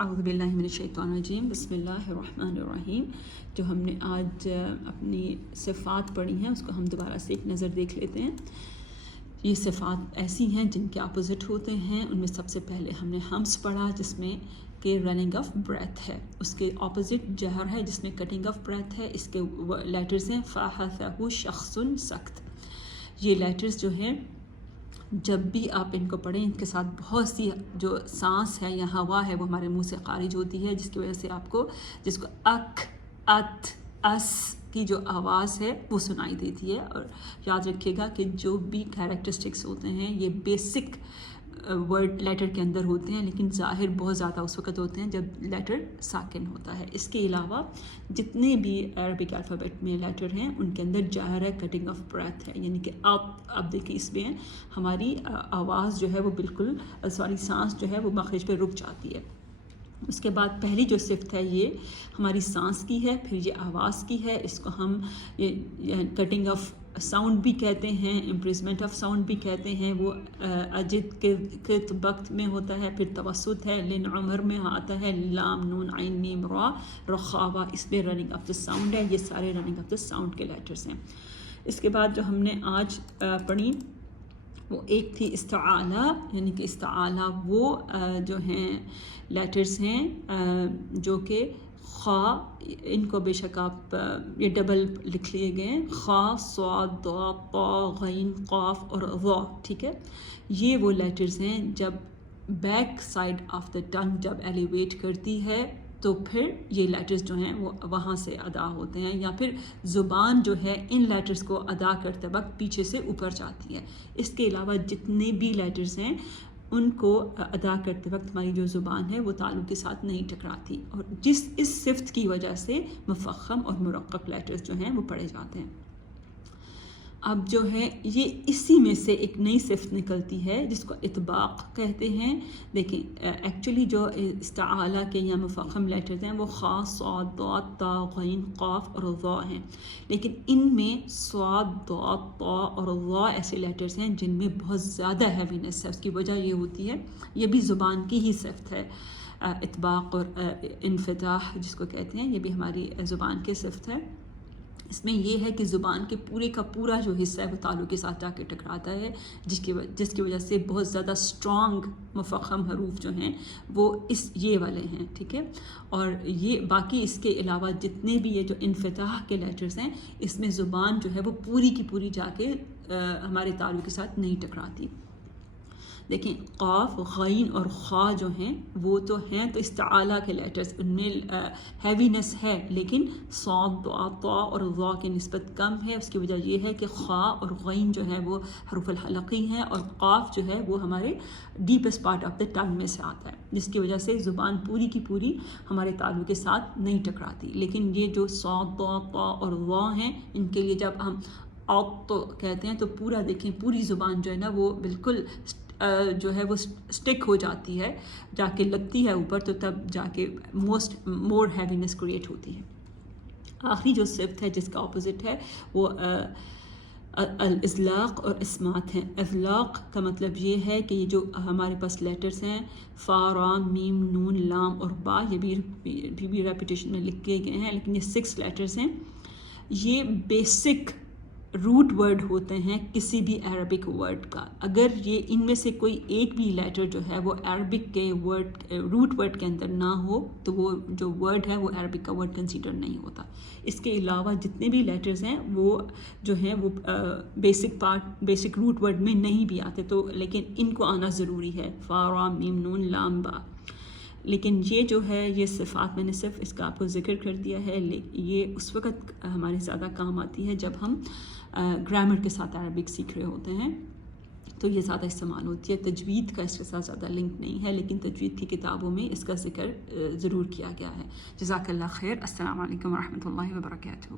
اعوذ باللہ من الشیطان الرجیم، بسم اللہ الرحمن الرحیم۔ جو ہم نے آج اپنی صفات پڑھی ہیں اس کو ہم دوبارہ سے ایک نظر دیکھ لیتے ہیں۔ یہ صفات ایسی ہیں جن کے اپوزٹ ہوتے ہیں۔ ان میں سب سے پہلے ہم نے ہمس پڑھا جس میں کہ رننگ آف بریتھ ہے، اس کے اپوزٹ جہر ہے جس میں کٹنگ آف بریتھ ہے۔ اس کے لیٹرز ہیں فاحثہ شخص سخت۔ یہ لیٹرز جو ہیں جب بھی آپ ان کو پڑھیں ان کے ساتھ بہت سی جو سانس ہے یا ہوا ہے وہ ہمارے منہ سے خارج ہوتی ہے، جس کی وجہ سے آپ کو جس کو اک ات اس کی جو آواز ہے وہ سنائی دیتی ہے۔ اور یاد رکھیے گا کہ جو بھی کیریکٹرسٹکس ہوتے ہیں یہ بیسک ورڈ لیٹر کے اندر ہوتے ہیں، لیکن ظاہر بہت زیادہ اس وقت ہوتے ہیں جب لیٹر ساکن ہوتا ہے۔ اس کے علاوہ جتنے بھی عربک الفابیٹ میں لیٹر ہیں ان کے اندر جہر ہے، کٹنگ آف بریتھ ہے، یعنی کہ اب دیکھیں اس میں ہماری آواز جو ہے وہ بالکل سانس جو ہے وہ مخرج پہ رک جاتی ہے۔ اس کے بعد پہلی جو صفت ہے یہ ہماری سانس کی ہے، پھر یہ آواز کی ہے۔ اس کو ہم کٹنگ آف ساؤنڈ بھی کہتے ہیں، امپریزمنٹ آف ساؤنڈ بھی کہتے ہیں۔ وہ اجد کے وقت میں ہوتا ہے، پھر توسط ہے، لن عمر میں آتا ہے، لام نون عین میم را رخاوا، اس میں رننگ آف دا ساؤنڈ ہے۔ یہ سارے رننگ آف دا ساؤنڈ کے لیٹرز ہیں۔ اس کے بعد جو ہم نے آج پڑھی وہ ایک تھی استعالہ، یعنی کہ استعالہ وہ جو ہیں لیٹرز ہیں جو کہ خا، ان کو بے شک آپ یہ ڈبل لکھ لیے گئے ہیں، خا صاد ضاد طا غین قاف اور ظا، ٹھیک ہے۔ یہ وہ لیٹرز ہیں جب بیک سائڈ آف دا ٹنگ جب ایلیویٹ کرتی ہے تو پھر یہ لیٹرز جو ہیں وہ وہاں سے ادا ہوتے ہیں، یا پھر زبان جو ہے ان لیٹرز کو ادا کرتے وقت پیچھے سے اوپر جاتی ہے۔ اس کے علاوہ جتنے بھی لیٹرز ہیں ان کو ادا کرتے وقت ہماری جو زبان ہے وہ تالو کے ساتھ نہیں ٹکراتی، اور اس صفت کی وجہ سے مفخم اور مرقق لیٹرز جو ہیں وہ پڑھے جاتے ہیں۔ اب جو ہے یہ اسی میں سے ایک نئی صفت نکلتی ہے جس کو اطباق کہتے ہیں۔ دیکھیں ایکچولی جو استعالہ کے یا مفخم لیٹرز ہیں وہ خا صاد ضاد طا غین قاف اور ظا ہیں، لیکن ان میں صاد ضاد طا اور ظا ایسے لیٹرز ہیں جن میں بہت زیادہ ہیوینس ہے۔ اس کی وجہ یہ ہوتی ہے، یہ بھی زبان کی ہی صفت ہے، اطباق اور انفتاح جس کو کہتے ہیں، یہ بھی ہماری زبان کی صفت ہے۔ اس میں یہ ہے کہ زبان کے پورے کا پورا جو حصہ ہے وہ تالو کے ساتھ جا کے ٹکراتا ہے، جس کی وجہ سے بہت زیادہ اسٹرانگ مفخم حروف جو ہیں وہ یہ والے ہیں، ٹھیک ہے۔ اور یہ باقی اس کے علاوہ جتنے بھی یہ جو انفتاح کے لیٹرز ہیں اس میں زبان جو ہے وہ پوری کی پوری جا کے ہمارے تالو کے ساتھ نہیں ٹکراتی۔ دیکھیں قاف، غین اور خا جو ہیں وہ تو ہیں تو استعالہ کے لیٹرز، ان میں ہیوینس ہے، لیکن صاد ضاد طا اور ظا کی نسبت کم ہے۔ اس کی وجہ یہ ہے کہ خا اور غین جو ہے وہ حروف الحلقی ہیں، اور قاف جو ہے وہ ہمارے ڈیپسٹ پارٹ آف دا ٹنگ میں سے آتا ہے، جس کی وجہ سے زبان پوری کی پوری ہمارے تالو کے ساتھ نہیں ٹکراتی۔ لیکن یہ جو صاد ضاد طا اور ظا ہیں ان کے لیے جب ہم تو کہتے ہیں تو پورا دیکھیں پوری زبان جو ہے نا وہ بالکل جو ہے وہ سٹک ہو جاتی ہے، جا کے لگتی ہے اوپر، تو تب جا کے مور ہیوینس کریٹ ہوتی ہے۔ آخری جو صفت ہے جس کا اپوزٹ ہے وہ الاذلاق اور اسمات ہیں۔ اذلاق کا مطلب یہ ہے کہ یہ جو ہمارے پاس لیٹرز ہیں فا را میم نون لام اور با، یہ بھی ریپیٹیشن میں لکھ کے گئے ہیں، لیکن یہ 6 لیٹرز ہیں۔ یہ بیسک روٹ ورڈ ہوتے ہیں کسی بھی عربک ورڈ کا۔ اگر یہ ان میں سے کوئی ایک بھی لیٹر جو ہے وہ عربک کے روٹ ورڈ کے اندر نہ ہو تو وہ جو ورڈ ہے وہ عربک کا ورڈ کنسیڈر نہیں ہوتا۔ اس کے علاوہ جتنے بھی لیٹرز ہیں وہ جو ہیں وہ بیسک روٹ ورڈ میں نہیں بھی آتے، تو لیکن ان کو آنا ضروری ہے، فا را میم نون لام با۔ لیکن یہ جو ہے یہ صفات میں نے صرف اس کا آپ کو ذکر کر دیا ہے، یہ اس وقت ہمارے زیادہ کام آتی ہے جب ہم گرامر کے ساتھ عربک سیکھ رہے ہوتے ہیں، تو یہ زیادہ استعمال ہوتی ہے۔ تجوید کا اس کے ساتھ زیادہ لنک نہیں ہے، لیکن تجوید کی کتابوں میں اس کا ذکر ضرور کیا گیا ہے۔ جزاک اللہ خیر۔ السلام علیکم ورحمۃ اللہ وبرکاتہ۔